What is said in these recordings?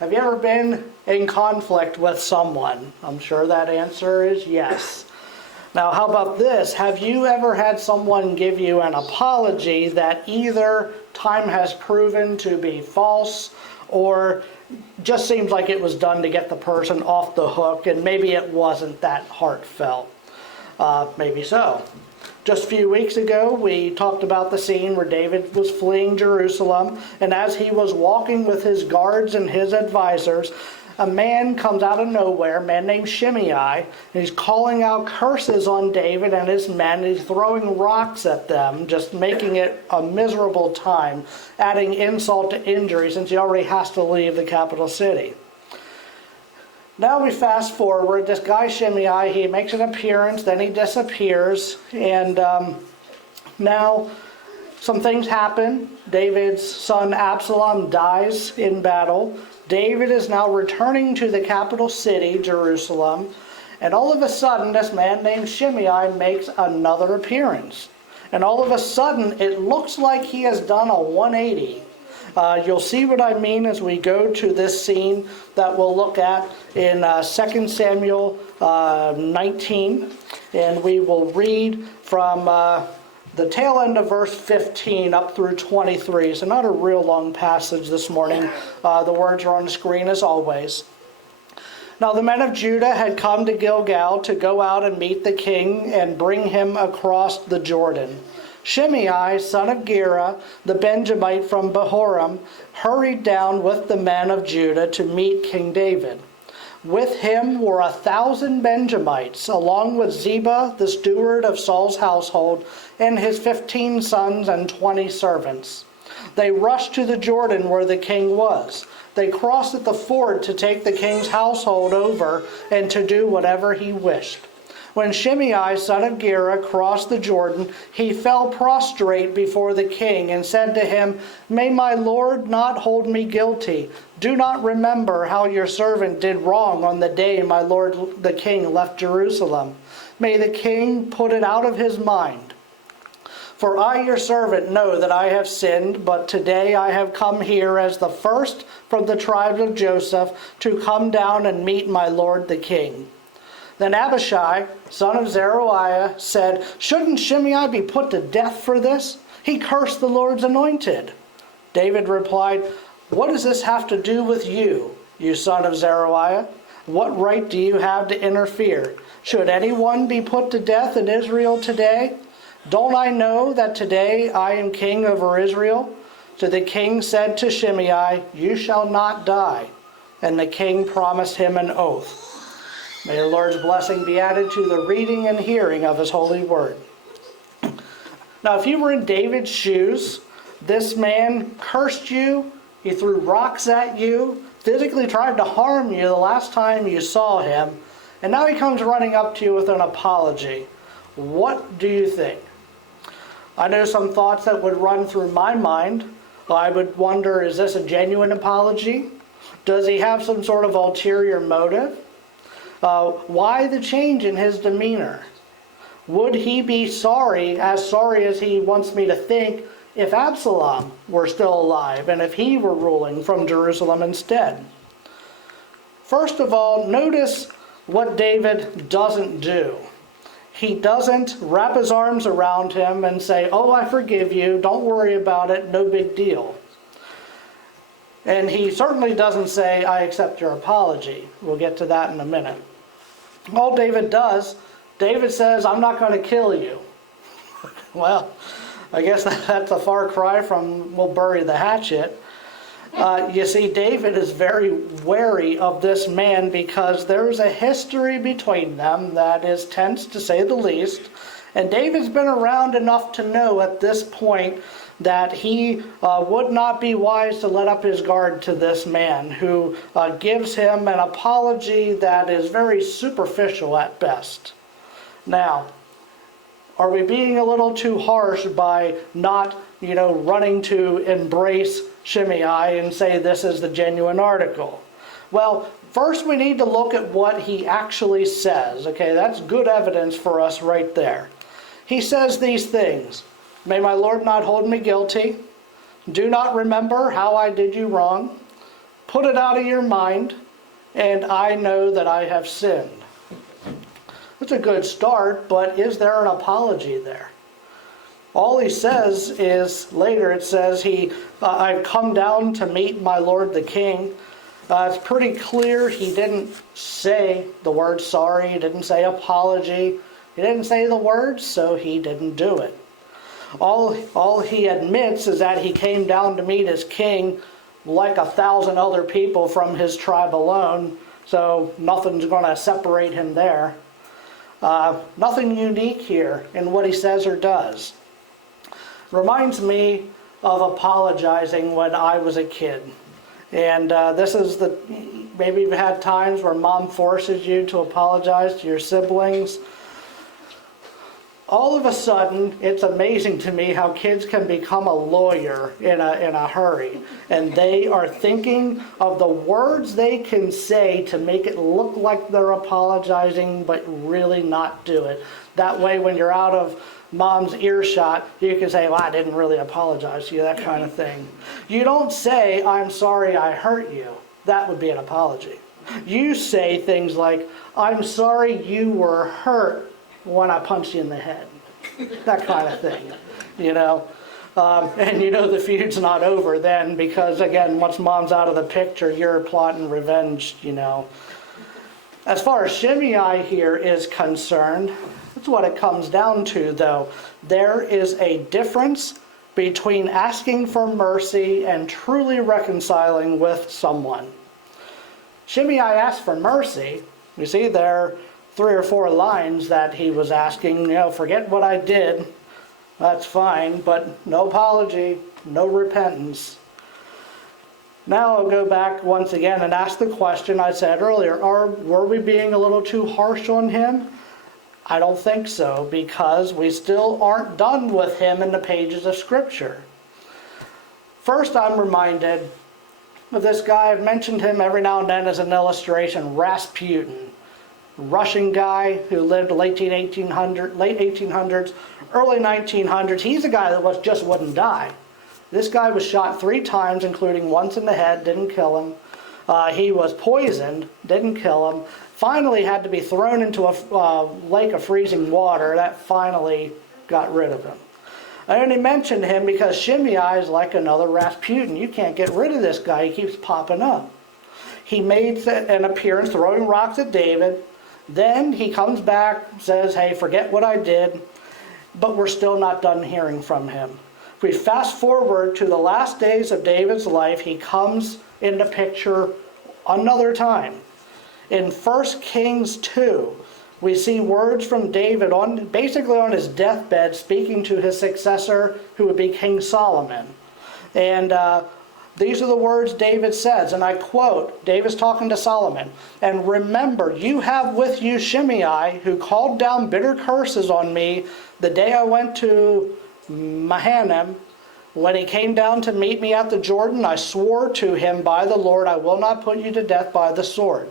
Have you ever been in conflict with someone? I'm sure that answer is yes. Now, how about this? Have you ever had someone give you an apology that either time has proven to be false or just seems like it was done to get the person off the hook, and maybe it wasn't that heartfelt? Maybe so. Just a few weeks ago, we talked about the scene where David was fleeing Jerusalem, and as he was walking with his guards and his advisors, a man comes out of nowhere, a man named Shimei, and he's calling out curses on David and his men. He's throwing rocks at them, just making it a miserable time, adding insult to injury since he already has to leave the capital city. Now we fast forward. This guy Shimei, he makes an appearance, then he disappears, and now some things happen. David's son Absalom dies in battle. David is now returning to the capital city, Jerusalem, and all of a sudden this man named Shimei makes another appearance. And all of a sudden it looks like he has done a 180. You'll see what I mean as we go to this scene that we'll look at in 2 Samuel 19. And we will read from the tail end of verse 15 up through 23. So not a real long passage this morning. The words are on the screen as always. Now the men of Judah had come to Gilgal to go out and meet the king and bring him across the Jordan. Shimei, son of Gera, the Benjamite from Bahurim, hurried down with the men of Judah to meet King David. With him were 1,000 Benjamites, along with Ziba, the steward of Saul's household, and his 15 sons and 20 servants. They rushed to the Jordan where the king was. They crossed at the ford to take the king's household over and to do whatever he wished. When Shimei, son of Gera, crossed the Jordan, he fell prostrate before the king and said to him, "May my lord not hold me guilty. Do not remember how your servant did wrong on the day my lord the king left Jerusalem. May the king put it out of his mind. For I, your servant, know that I have sinned, but today I have come here as the first from the tribes of Joseph to come down and meet my lord the king." Then Abishai, son of Zeruiah, said, "Shouldn't Shimei be put to death for this? He cursed the Lord's anointed." David replied, "What does this have to do with you, you son of Zeruiah? What right do you have to interfere? Should anyone be put to death in Israel today? Don't I know that today I am king over Israel?" So the king said to Shimei, "You shall not die." And the king promised him an oath. May the Lord's blessing be added to the reading and hearing of his holy word. Now, if you were in David's shoes, this man cursed you, he threw rocks at you, physically tried to harm you the last time you saw him, and now he comes running up to you with an apology. What do you think? I know some thoughts that would run through my mind. I would wonder, is this a genuine apology? Does he have some sort of ulterior motive? Why the change in his demeanor? Would he be sorry as he wants me to think, if Absalom were still alive and if he were ruling from Jerusalem instead? First of all, notice what David doesn't do. He doesn't wrap his arms around him and say, "Oh, I forgive you, don't worry about it, no big deal." And he certainly doesn't say, "I accept your apology." We'll get to that in a minute. All David does, David says, "I'm not going to kill you." Well, I guess that's a far cry from "we'll bury the hatchet." You see, David is very wary of this man because there's a history between them that is tense, to say the least. And David's been around enough to know at this point that he would not be wise to let up his guard to this man who gives him an apology that is very superficial at best. Now, are we being a little too harsh by not, running to embrace Shimei and say this is the genuine article? Well, first we need to look at what he actually says. Okay, that's good evidence for us right there. He says these things: "May my Lord not hold me guilty. Do not remember how I did you wrong. Put it out of your mind, and I know that I have sinned. It's a good start, but is there an apology there? All he says is, later it says, I've come down to meet my Lord the King. It's pretty clear he didn't say the word sorry, he didn't say apology, he didn't say the words, so he didn't do it. All he admits is that he came down to meet his king like 1,000 other people from his tribe alone, so nothing's going to separate him there. Nothing unique here in what he says or does. Reminds me of apologizing when I was a kid. And maybe you've had times where mom forces you to apologize to your siblings. All of a sudden, it's amazing to me how kids can become a lawyer in a hurry. And they are thinking of the words they can say to make it look like they're apologizing, but really not do it. That way, when you're out of mom's earshot, you can say, well, I didn't really apologize to you, that kind of thing. You don't say, I'm sorry I hurt you. That would be an apology. You say things like, I'm sorry you were hurt when I punched you in the head. That kind of thing, you know. And you know the feud's not over then because, again, once mom's out of the picture, you're plotting revenge, you know. As far as Shimei here is concerned, that's what it comes down to, though. There is a difference between asking for mercy and truly reconciling with someone. Shimei asked for mercy. You see, there are 3 or 4 lines that he was asking, forget what I did. That's fine, but no apology, no repentance. Now I'll go back once again and ask the question I said earlier. Were we being a little too harsh on him? I don't think so, because we still aren't done with him in the pages of Scripture. First, I'm reminded of this guy. I've mentioned him every now and then as an illustration, Rasputin. Russian guy who lived late 1800s, early 1900s. He's a guy that just wouldn't die. This guy was shot 3 times, including once in the head, didn't kill him. He was poisoned, didn't kill him. Finally had to be thrown into a lake of freezing water. That finally got rid of him. I only mentioned him because Shimei is like another Rasputin. You can't get rid of this guy. He keeps popping up. He made an appearance throwing rocks at David. Then he comes back, says, hey, forget what I did. But we're still not done hearing from him. If we fast forward to the last days of David's life, he comes into picture another time. In 1 Kings 2, we see words from David basically on his deathbed, speaking to his successor, who would be King Solomon. And these are the words David says, and I quote, David's talking to Solomon, and remember, you have with you Shimei, who called down bitter curses on me the day I went to Mahanaim. When he came down to meet me at the Jordan, I swore to him by the Lord, I will not put you to death by the sword.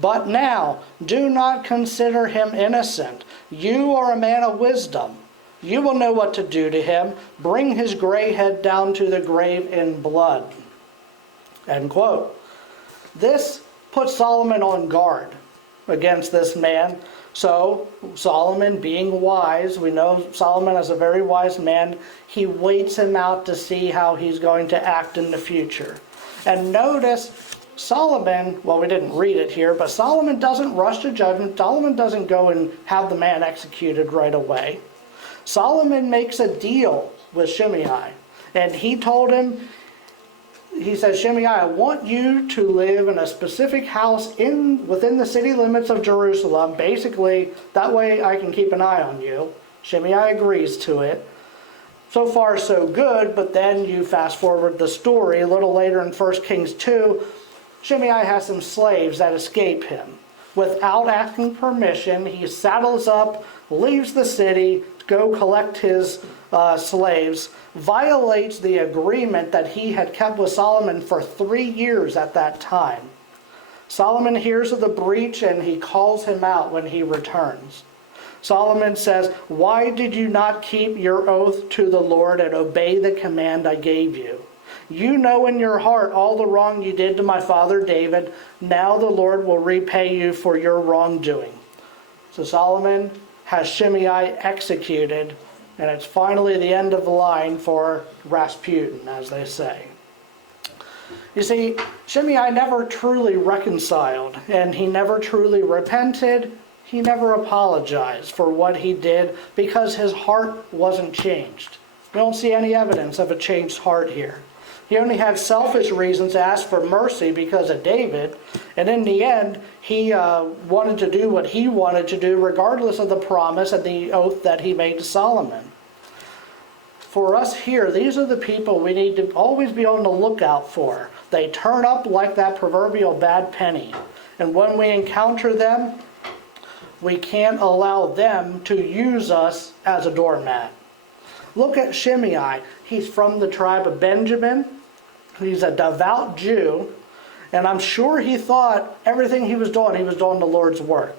But now, do not consider him innocent. You are a man of wisdom. You will know what to do to him. Bring his gray head down to the grave in blood. End quote. This puts Solomon on guard against this man. So, Solomon being wise, we know Solomon is a very wise man, he waits him out to see how he's going to act in the future. And notice, Solomon, well, we didn't read it here, but Solomon doesn't rush to judgment. Solomon doesn't go and have the man executed right away. Solomon makes a deal with Shimei, and he told him, he says, Shimei, I want you to live in a specific house within the city limits of Jerusalem. Basically, that way I can keep an eye on you. Shimei agrees to it. So far, so good, but then you fast forward the story. A little later in 1 Kings 2, Shimei has some slaves that escape him. Without asking permission, he saddles up, leaves the city, to go collect his slaves, violates the agreement that he had kept with Solomon for 3 years at that time. Solomon hears of the breach and he calls him out when he returns. Solomon says, why did you not keep your oath to the Lord and obey the command I gave you? You know in your heart all the wrong you did to my father David. Now the Lord will repay you for your wrongdoing." So Solomon has Shimei executed, and it's finally the end of the line for Rasputin, as they say. You see, Shimei never truly reconciled, and he never truly repented. He never apologized for what he did because his heart wasn't changed. We don't see any evidence of a changed heart here. He only had selfish reasons to ask for mercy because of David, and in the end, he wanted to do what he wanted to do regardless of the promise and the oath that he made to Solomon. For us here, these are the people we need to always be on the lookout for. They turn up like that proverbial bad penny, and when we encounter them, we can't allow them to use us as a doormat. Look at Shimei. He's from the tribe of Benjamin. He's a devout Jew. And I'm sure he thought everything he was doing the Lord's work.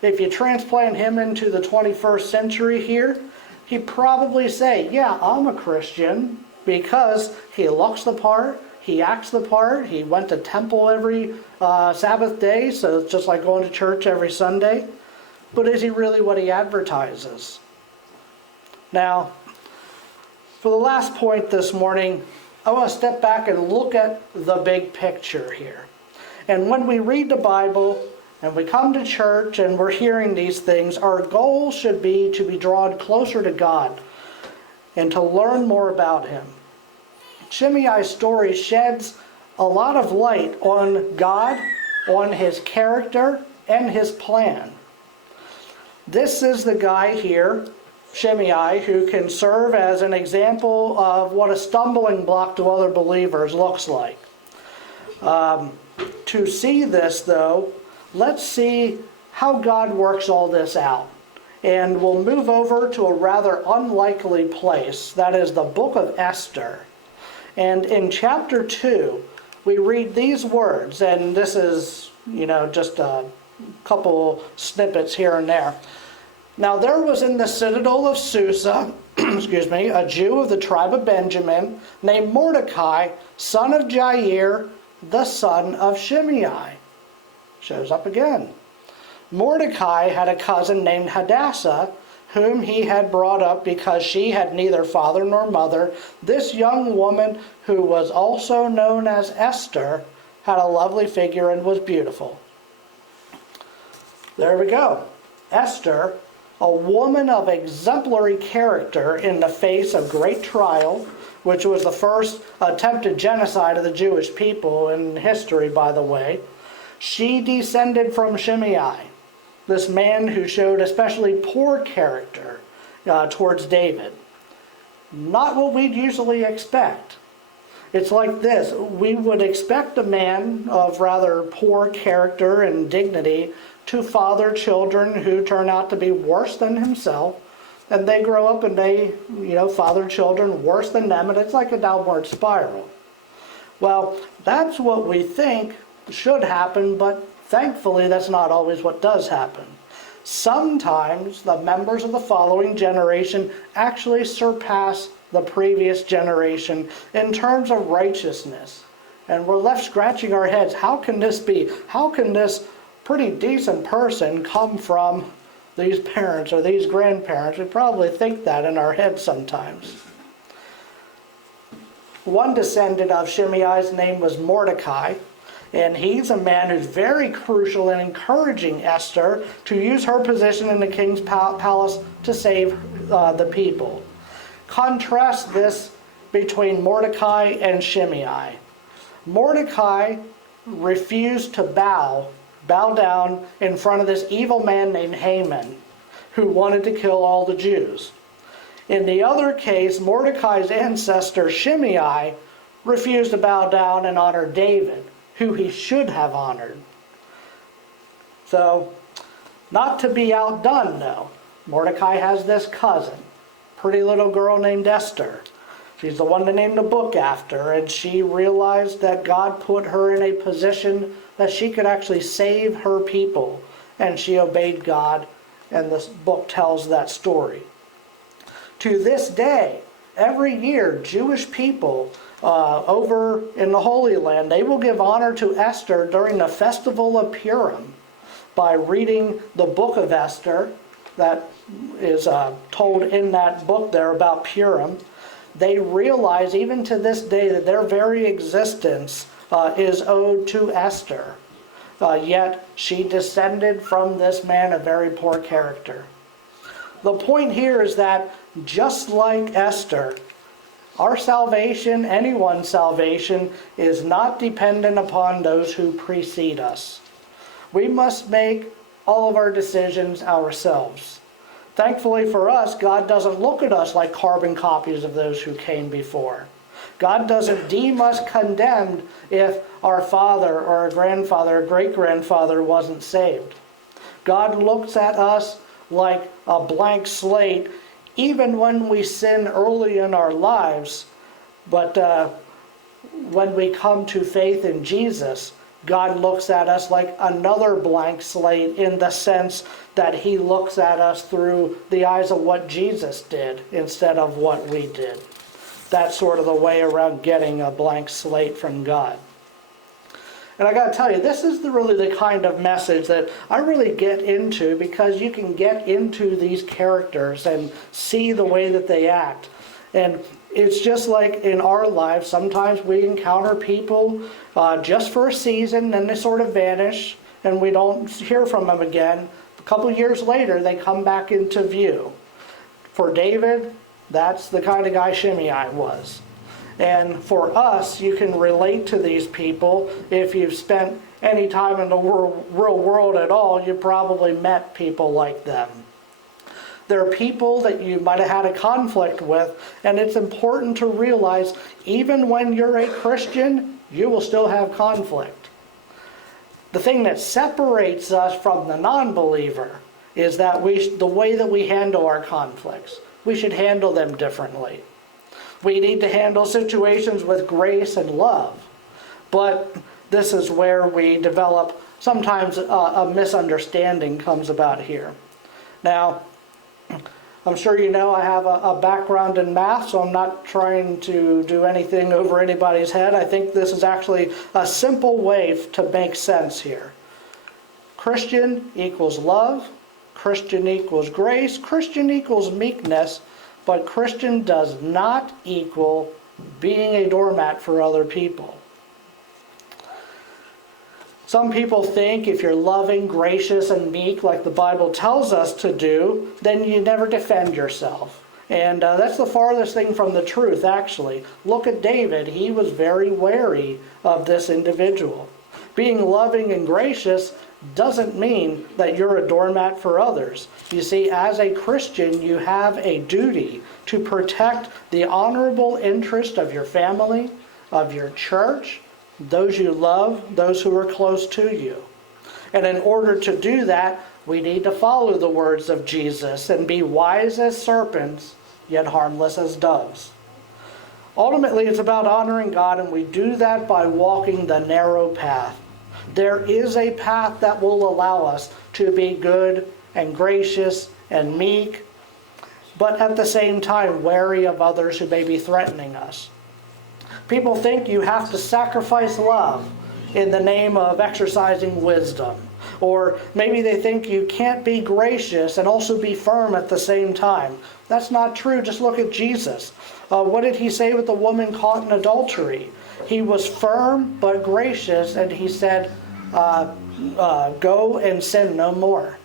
If you transplant him into the 21st century here, he'd probably say, yeah, I'm a Christian, because he looks the part, he acts the part, he went to temple every Sabbath day, so it's just like going to church every Sunday. But is he really what he advertises? Now, for the last point this morning, I want to step back and look at the big picture here. And when we read the Bible and we come to church and we're hearing these things, our goal should be to be drawn closer to God and to learn more about Him. Shimei's story sheds a lot of light on God, on His character, and His plan. This is the guy here, Shimei, who can serve as an example of what a stumbling block to other believers looks like. To see this, though, let's see how God works all this out. And we'll move over to a rather unlikely place, that is the book of Esther. And in chapter 2, we read these words, and this is, just a couple snippets here and there. Now there was in the citadel of Susa, a Jew of the tribe of Benjamin, named Mordecai, son of Jair, the son of Shimei. Shows up again. Mordecai had a cousin named Hadassah, whom he had brought up because she had neither father nor mother. This young woman, who was also known as Esther, had a lovely figure and was beautiful. There we go. Esther, a woman of exemplary character in the face of great trial, which was the first attempted genocide of the Jewish people in history, by the way. She descended from Shimei, this man who showed especially poor character towards David. Not what we'd usually expect. It's like this. We would expect a man of rather poor character and dignity to father children who turn out to be worse than himself, and they grow up and they, father children worse than them, and it's like a downward spiral. Well, that's what we think should happen, but thankfully that's not always what does happen. Sometimes the members of the following generation actually surpass the previous generation in terms of righteousness. And we're left scratching our heads. How can this be? How can this pretty decent person come from these parents or these grandparents? We probably think that in our heads sometimes. One descendant of Shimei's name was Mordecai, and he's a man who's very crucial in encouraging Esther to use her position in the king's palace to save the people. Contrast this between Mordecai and Shimei. Mordecai refused to bow down in front of this evil man named Haman, who wanted to kill all the Jews. In the other case, Mordecai's ancestor Shimei refused to bow down and honor David, who he should have honored. So, not to be outdone though, Mordecai has this cousin, pretty little girl named Esther. She's the one to name the book after, and she realized that God put her in a position that she could actually save her people, and she obeyed God, and this book tells that story. To this day, every year, Jewish people over in the Holy Land, they will give honor to Esther during the festival of Purim by reading the book of Esther that is told in that book there about Purim. They realize even to this day that their very existence is owed to Esther. Yet she descended from this man of very poor character. The point here is that just like Esther, our salvation, anyone's salvation, is not dependent upon those who precede us. We must make all of our decisions ourselves. Thankfully for us, God doesn't look at us like carbon copies of those who came before. God doesn't deem us condemned if our father or our grandfather or great-grandfather wasn't saved. God looks at us like a blank slate, even when we sin early in our lives. But when we come to faith in Jesus, God looks at us like another blank slate, in the sense that he looks at us through the eyes of what Jesus did instead of what we did. That's sort of the way around getting a blank slate from God. And I got to tell you, this is really the kind of message that I really get into, because you can get into these characters and see the way that they act. And it's just like in our lives, sometimes we encounter people just for a season, and they sort of vanish, and we don't hear from them again. A couple years later, they come back into view. For David, that's the kind of guy Shimei was. And for us, you can relate to these people. If you've spent any time in the real world at all, you've probably met people like them. There are people that you might have had a conflict with, and it's important to realize even when you're a Christian, you will still have conflict. The thing that separates us from the non-believer is that the way that we handle our conflicts. We should handle them differently. We need to handle situations with grace and love. But this is where we develop, sometimes a misunderstanding comes about here. Now, I'm sure you know I have a background in math, so I'm not trying to do anything over anybody's head. I think this is actually a simple way to make sense here. Christian equals love. Christian equals grace. Christian equals meekness. But Christian does not equal being a doormat for other people. Some people think if you're loving, gracious, and meek like the Bible tells us to do, then you never defend yourself. And that's the farthest thing from the truth, actually. Look at David. He was very wary of this individual. Being loving and gracious doesn't mean that you're a doormat for others. You see, as a Christian, you have a duty to protect the honorable interest of your family, of your church, those you love, those who are close to you. And in order to do that, we need to follow the words of Jesus and be wise as serpents, yet harmless as doves. Ultimately, it's about honoring God, and we do that by walking the narrow path. There is a path that will allow us to be good and gracious and meek, but at the same time wary of others who may be threatening us. People think you have to sacrifice love in the name of exercising wisdom. Or maybe they think you can't be gracious and also be firm at the same time. That's not true. Just look at Jesus. What did he say with the woman caught in adultery? He was firm but gracious, and he said, go and sin no more.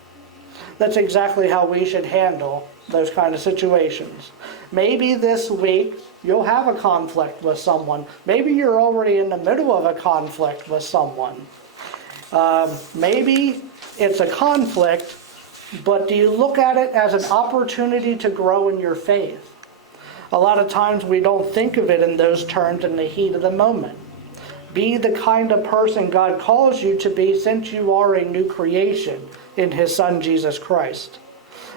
That's exactly how we should handle those kind of situations. Maybe this week you'll have a conflict with someone. Maybe you're already in the middle of a conflict with someone. Maybe it's a conflict, but do you look at it as an opportunity to grow in your faith? A lot of times we don't think of it in those terms in the heat of the moment. Be the kind of person God calls you to be, since you are a new creation in His Son Jesus Christ.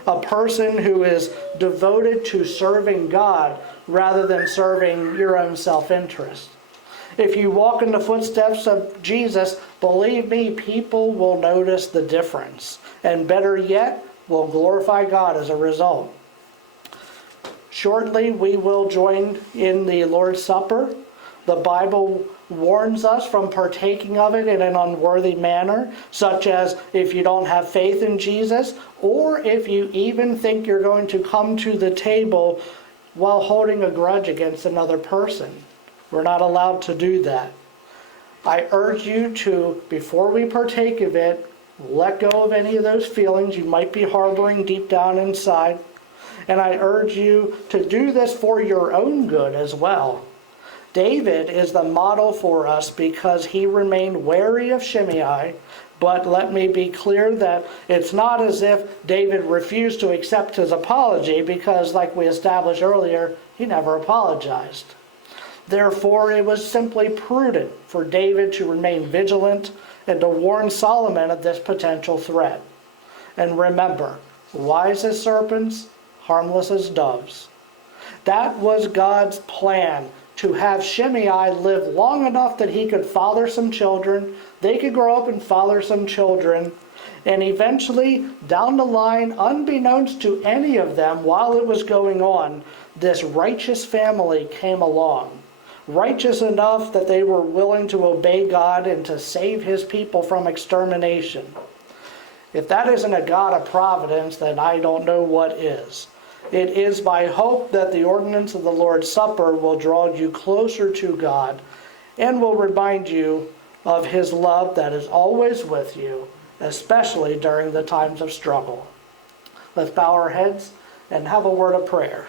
A person who is devoted to serving God rather than serving your own self-interest. If you walk in the footsteps of Jesus, believe me, people will notice the difference. And better yet, will glorify God as a result. Shortly, we will join in the Lord's Supper. The Bible warns us from partaking of it in an unworthy manner, such as if you don't have faith in Jesus, or if you even think you're going to come to the table while holding a grudge against another person. We're not allowed to do that. I urge you to, before we partake of it, let go of any of those feelings you might be harboring deep down inside. And I urge you to do this for your own good as well. David is the model for us because he remained wary of Shimei, but let me be clear that it's not as if David refused to accept his apology, because like we established earlier, he never apologized. Therefore, it was simply prudent for David to remain vigilant and to warn Solomon of this potential threat. And remember, wise as serpents, harmless as doves. That was God's plan, to have Shimei live long enough that he could father some children, they could grow up and father some children, and eventually, down the line, unbeknownst to any of them while it was going on, this righteous family came along. Righteous enough that they were willing to obey God and to save his people from extermination. If that isn't a God of providence, then I don't know what is. It is my hope that the ordinance of the Lord's Supper will draw you closer to God and will remind you of his love that is always with you, especially during the times of struggle. Let's bow our heads and have a word of prayer.